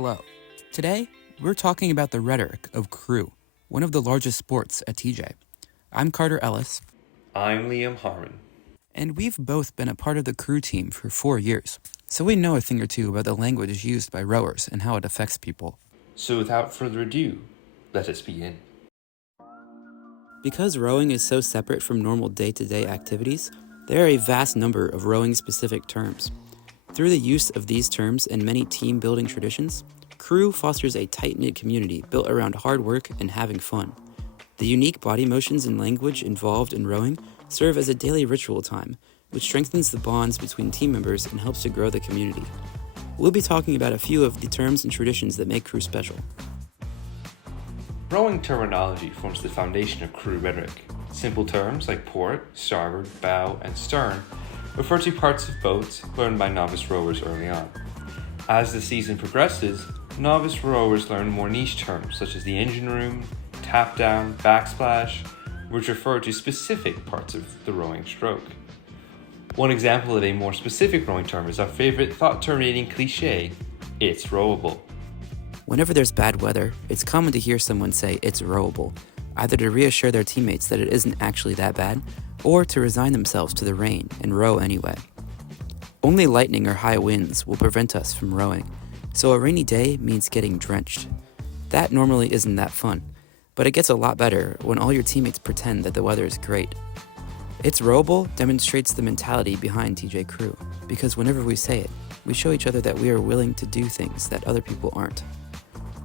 Hello. Today, we're talking about the rhetoric of Crew, one of the largest sports at TJ. I'm Carter Ellis, I'm Liam Harmon. and we've both been a part of the Crew team for 4 years, so we know a thing or two about the language used by rowers and how it affects people. So without further ado, let us begin. Because rowing is so separate from normal day-to-day activities, there are a vast number of rowing-specific terms. Through the use of these terms and many team-building traditions, Crew fosters a tight-knit community built around hard work and having fun. The unique body motions and language involved in rowing serve as a daily ritual time, which strengthens the bonds between team members and helps to grow the community. We'll be talking about a few of the terms and traditions that make Crew special. Rowing terminology forms the foundation of crew rhetoric. Simple terms like port, starboard, bow, and stern refer to parts of boats learned by novice rowers early on. As the season progresses, novice rowers learn more niche terms such as the engine room, tap down, backsplash, which refer to specific parts of the rowing stroke. One example of a more specific rowing term is our favorite thought-terminating cliche, it's rowable. Whenever there's bad weather, it's common to hear someone say it's rowable, either to reassure their teammates that it isn't actually that bad, or to resign themselves to the rain and row anyway. Only lightning or high winds will prevent us from rowing, so a rainy day means getting drenched. That normally isn't that fun, but it gets a lot better when all your teammates pretend that the weather is great. It's rowable demonstrates the mentality behind TJ Crew, because whenever we say it, we show each other that we are willing to do things that other people aren't.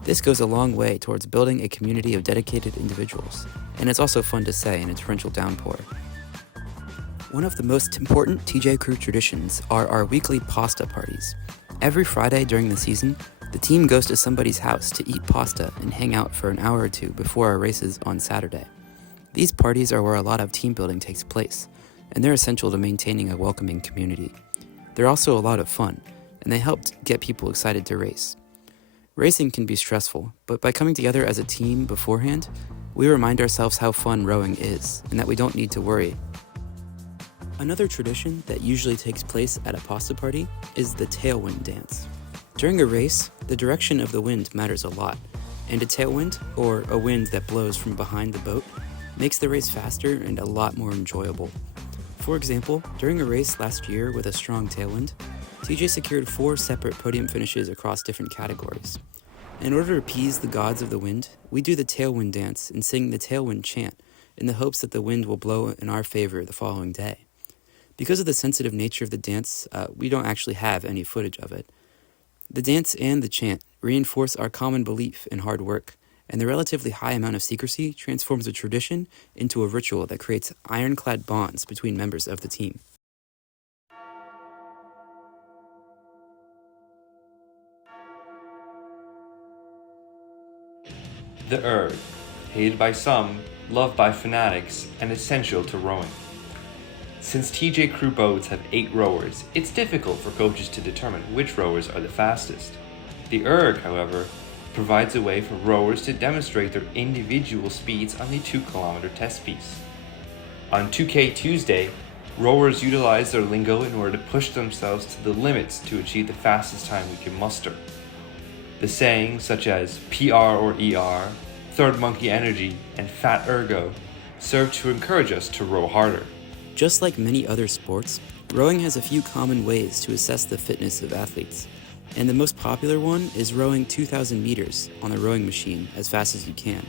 This goes a long way towards building a community of dedicated individuals, and it's also fun to say in a torrential downpour. One of the most important TJ Crew traditions are our weekly pasta parties. Every Friday during the season, the team goes to somebody's house to eat pasta and hang out for an hour or two before our races on Saturday. These parties are where a lot of team building takes place, and they're essential to maintaining a welcoming community. They're also a lot of fun, and they help get people excited to race. Racing can be stressful, but by coming together as a team beforehand, we remind ourselves how fun rowing is, and that we don't need to worry. Another tradition that usually takes place at a pasta party is the tailwind dance. During a race, the direction of the wind matters a lot, and a tailwind, or a wind that blows from behind the boat, makes the race faster and a lot more enjoyable. For example, during a race last year with a strong tailwind, TJ secured 4 separate podium finishes across different categories. In order to appease the gods of the wind, we do the tailwind dance and sing the tailwind chant in the hopes that the wind will blow in our favor the following day. Because of the sensitive nature of the dance, we don't actually have any footage of it. The dance and the chant reinforce our common belief in hard work, and the relatively high amount of secrecy transforms a tradition into a ritual that creates ironclad bonds between members of the team. The erg, hated by some, loved by fanatics, and essential to rowing. Since TJ Crew boats have 8 rowers, it's difficult for coaches to determine which rowers are the fastest. The erg, however, provides a way for rowers to demonstrate their individual speeds on the 2-kilometer test piece. On 2K Tuesday, rowers utilize their lingo in order to push themselves to the limits to achieve the fastest time we can muster. The sayings such as PR or ER, third monkey energy, and fat ergo serve to encourage us to row harder. Just like many other sports, rowing has a few common ways to assess the fitness of athletes, and the most popular one is rowing 2,000 meters on the rowing machine as fast as you can.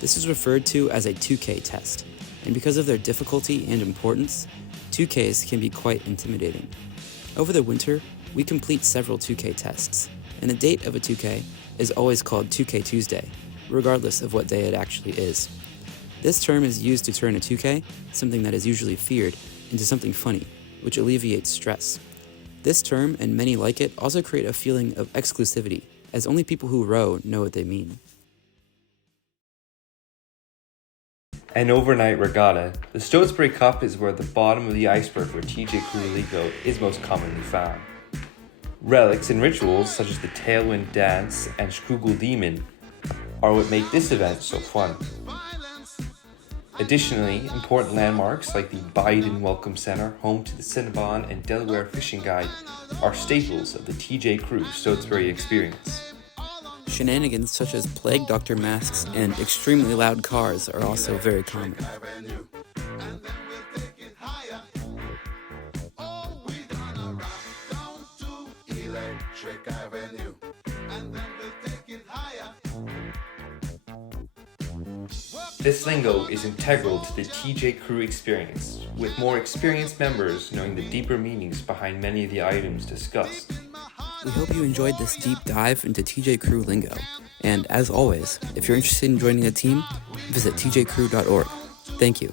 This is referred to as a 2K test, and because of their difficulty and importance, 2Ks can be quite intimidating. Over the winter, we complete several 2K tests, and the date of a 2K is always called 2K Tuesday, regardless of what day it actually is. This term is used to turn a 2K, something that is usually feared, into something funny, which alleviates stress. This term, and many like it, also create a feeling of exclusivity, as only people who row know what they mean. An overnight regatta, the Stotesbury Cup is where the bottom of the iceberg for TJ Crew lingo is most commonly found. Relics and rituals such as the Tailwind Dance and Strugel Demon are what make this event so fun. Additionally, important landmarks like the Biden Welcome Center, home to the Cinnabon and Delaware Fishing Guide, are staples of the TJ Crew Stotesbury experience. Shenanigans such as plague doctor masks and extremely loud cars are also very common. This lingo is integral to the TJ Crew experience, with more experienced members knowing the deeper meanings behind many of the items discussed. We hope you enjoyed this deep dive into TJ Crew lingo. And as always, if you're interested in joining a team, visit tjcrew.org. Thank you.